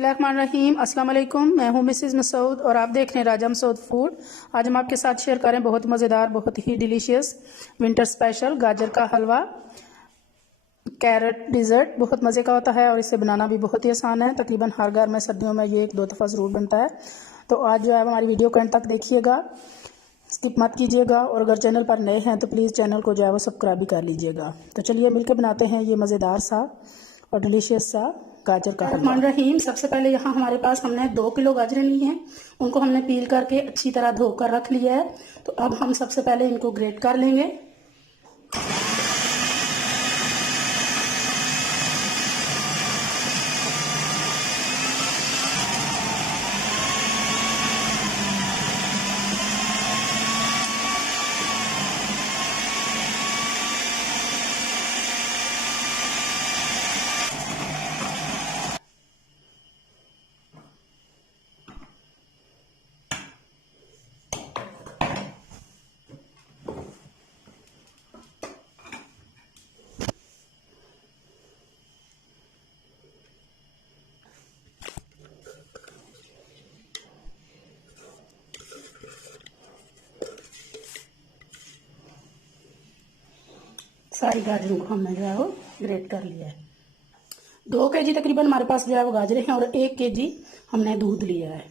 बिस्मिल्लाहिर्रहमानिर्रहीम। अस्सलाम वालेकुम। मैं हूं मिसेस मसूद और आप देख रहे हैं राजा मसूद फूड। आज हम आपके साथ शेयर करें बहुत मज़ेदार, बहुत ही डिलीशियस विंटर स्पेशल गाजर का हलवा, कैरेट डिज़र्ट। बहुत मज़े का होता है और इसे बनाना भी बहुत ही आसान है। तकरीबन हर घर में सर्दियों में ये 1-2 दफ़ा ज़रूर बनता है। तो आज जो है हमारी वीडियो को एंड तक देखिएगा, स्किप मत कीजिएगा। और अगर चैनल पर नए हैं तो प्लीज़ चैनल को जो है वो सब्सक्राइब भी कर लीजिएगा। तो चलिए मिलकर बनाते हैं ये मज़ेदार सा और डिलीशियस सा गाजर का हलवा। रहीम, सबसे पहले यहाँ हमारे पास हमने 2 किलो गाजरें ली हैं। उनको हमने पील करके अच्छी तरह धोकर रख लिया है। तो अब हम सबसे पहले इनको ग्रेट कर लेंगे। सारी गाजरों को हमने जो है वो ग्रेट कर लिया है। 2 केजी तकरीबन हमारे पास जो है वो गाजरें हैं और 1 केजी हमने दूध लिया है।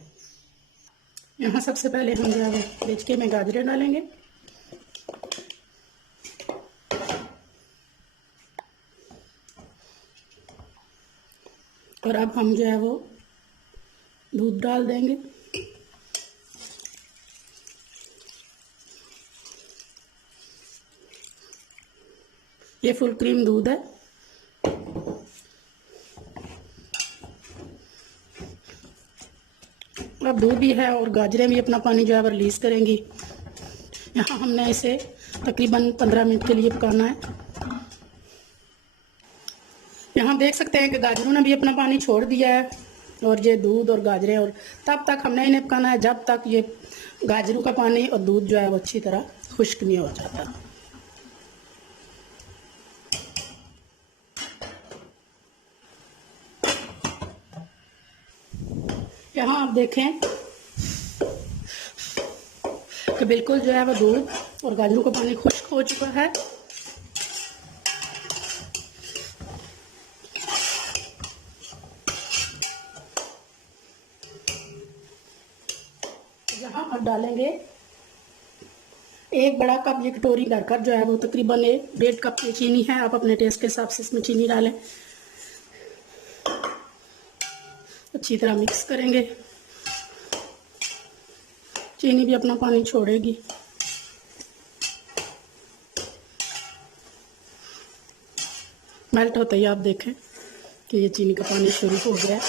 यहाँ सबसे पहले हम जो है वो बेचके में गाजरें डालेंगे। और अब हम जो है वो दूध डाल देंगे। ये फुल क्रीम दूध है। अब दूध भी है और गाजरें भी अपना पानी जो है वो रिलीज करेंगी। यहाँ हमने इसे तकरीबन 15 मिनट के लिए पकाना है। यहाँ देख सकते हैं कि गाजरों ने भी अपना पानी छोड़ दिया है और ये दूध और गाजरें, और तब तक हमने इन्हें पकाना है जब तक ये गाजरों का पानी और दूध जो है वो अच्छी तरह खुश्क नहीं हो जाता। यहाँ आप देखें कि बिल्कुल जो है वो दूध और गाजरों का पानी खुश्क हो चुका है। यहाँ आप डालेंगे 1 बड़ा कप, ये कटोरी भरकर जो है वो तकरीबन 1.5 कप की चीनी है। आप अपने टेस्ट के हिसाब से इसमें चीनी डालें। अच्छी तरह मिक्स करेंगे। चीनी भी अपना पानी छोड़ेगी। मेल्ट होते ही आप देखें कि ये चीनी का पानी शुरू हो गया है।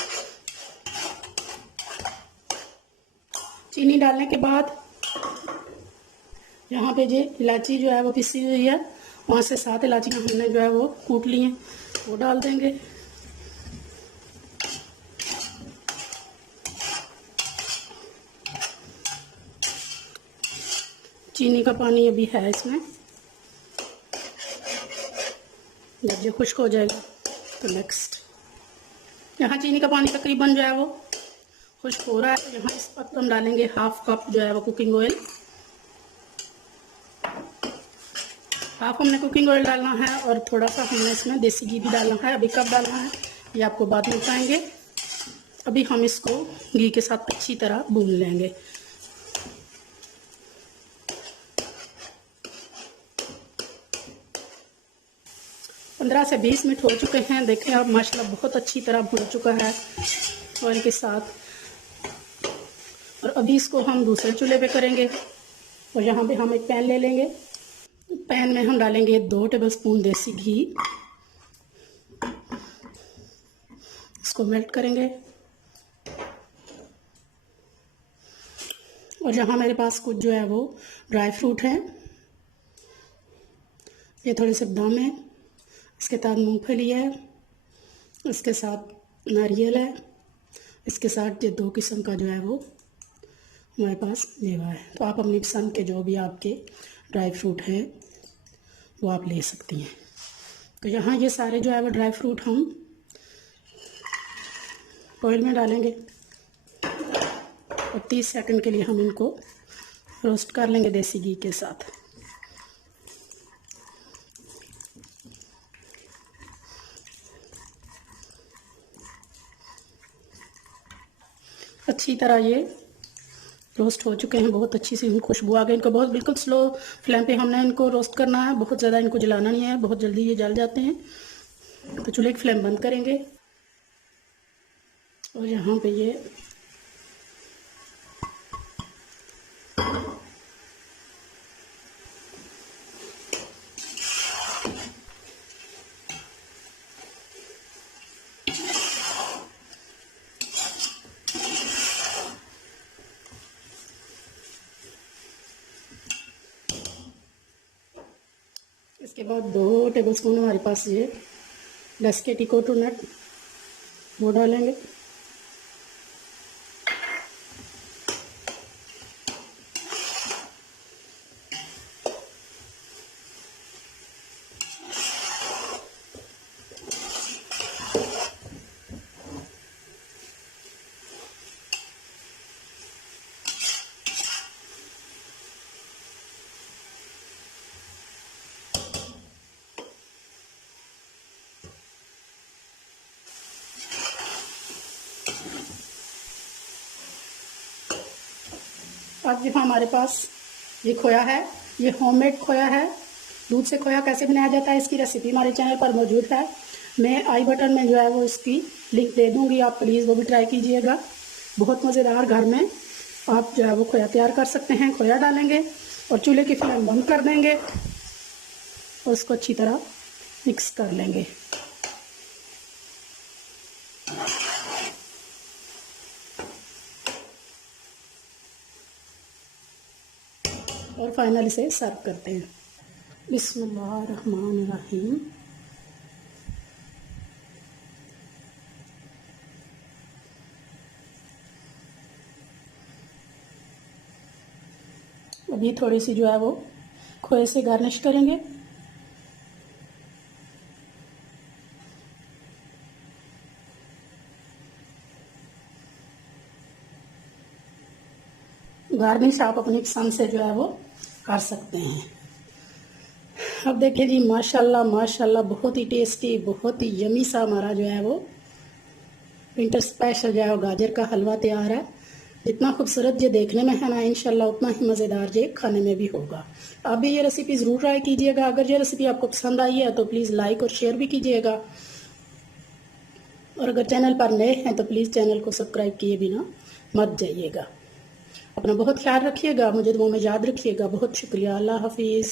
चीनी डालने के बाद यहाँ पे ये इलायची जो है वो पिसी हुई है, वहाँ से 7 इलायचियाँ हमने जो है वो कूट ली हैं, वो डाल देंगे। चीनी का पानी अभी है इसमें, जब ये खुश्क हो जाएगा तो नेक्स्ट यहाँ चीनी का पानी तकरीबन जो है वो खुश्क हो रहा है। यहाँ इस वक्त हम डालेंगे 1/2 कप जो है वो कुकिंग ऑयल। 1/2 हमने कुकिंग ऑयल डालना है और थोड़ा सा हमने इसमें देसी घी भी डालना है। अभी कब डालना है ये आपको बाद में बताएंगे। अभी हम इसको घी के साथ अच्छी तरह भून लेंगे। पंद्रह से 20 मिनट हो चुके हैं। देखें अब माशाल्लाह बहुत अच्छी तरह भुन चुका है ऑयल के साथ। और अभी इसको हम दूसरे चूल्हे पे करेंगे। और यहाँ पे हम एक पैन ले लेंगे। पैन में हम डालेंगे 2 टेबलस्पून देसी घी। इसको मेल्ट करेंगे। और यहाँ मेरे पास कुछ जो है वो ड्राई फ्रूट हैं। ये थोड़े से बादाम है, इसके साथ मूंगफली है, इसके साथ नारियल है, इसके साथ ये 2 किस्म का जो है वो हमारे पास मेवा है। तो आप अपनी पसंद के जो भी आपके ड्राई फ्रूट हैं वो आप ले सकती हैं। तो यहाँ ये सारे जो है वो ड्राई फ्रूट हम ऑयल में डालेंगे और 30 सेकंड के लिए हम इनको रोस्ट कर लेंगे देसी घी के साथ। अच्छी तरह ये रोस्ट हो चुके हैं, बहुत अच्छी सी खुशबू आ गई। इनको बहुत बिल्कुल स्लो फ्लेम पे हमने इनको रोस्ट करना है, बहुत ज़्यादा इनको जलाना नहीं है, बहुत जल्दी ये जल जाते हैं। तो चूल्हे की फ्लेम बंद करेंगे और यहाँ पे ये इसके बाद 2 टेबलस्पून हमारे पास ये डेस्केटी कोकोनट वो डालेंगे। अब जो हमारे पास ये खोया है, ये होममेड खोया है। दूध से खोया कैसे बनाया जाता है इसकी रेसिपी हमारे चैनल पर मौजूद है। मैं आई बटन में जो है वो इसकी लिंक दे दूंगी, आप प्लीज़ वो भी ट्राई कीजिएगा। बहुत मज़ेदार घर में आप जो है वो खोया तैयार कर सकते हैं। खोया डालेंगे और चूल्हे की फ्लेम बंद कर देंगे और उसको अच्छी तरह मिक्स कर लेंगे। और फाइनल इसे सर्व करते हैं। बिस्मिल्लाहिर्रहमानिर्रहीम। अभी थोड़ी सी जो है वो खोए से गार्निश करेंगे। गार्निश आप अपनी पसंद से जो है वो कर सकते हैं। अब देखिए जी, माशाल्लाह माशाल्लाह, बहुत ही टेस्टी, बहुत ही यमी सा हमारा जो है वो विंटर स्पेशल जो है वो गाजर का हलवा तैयार है। जितना खूबसूरत ये देखने में है ना, इंशाल्लाह उतना ही मज़ेदार ये खाने में भी होगा। आप भी ये रेसिपी ज़रूर ट्राई कीजिएगा। अगर ये रेसिपी आपको पसंद आई है तो प्लीज़ लाइक और शेयर भी कीजिएगा। और अगर चैनल पर नए हैं तो प्लीज़ चैनल को सब्सक्राइब किए बिना मत जाइएगा। अपना बहुत ख्याल रखिएगा, मुझे दुआ में याद रखिएगा। बहुत शुक्रिया। अल्लाह हाफिज़।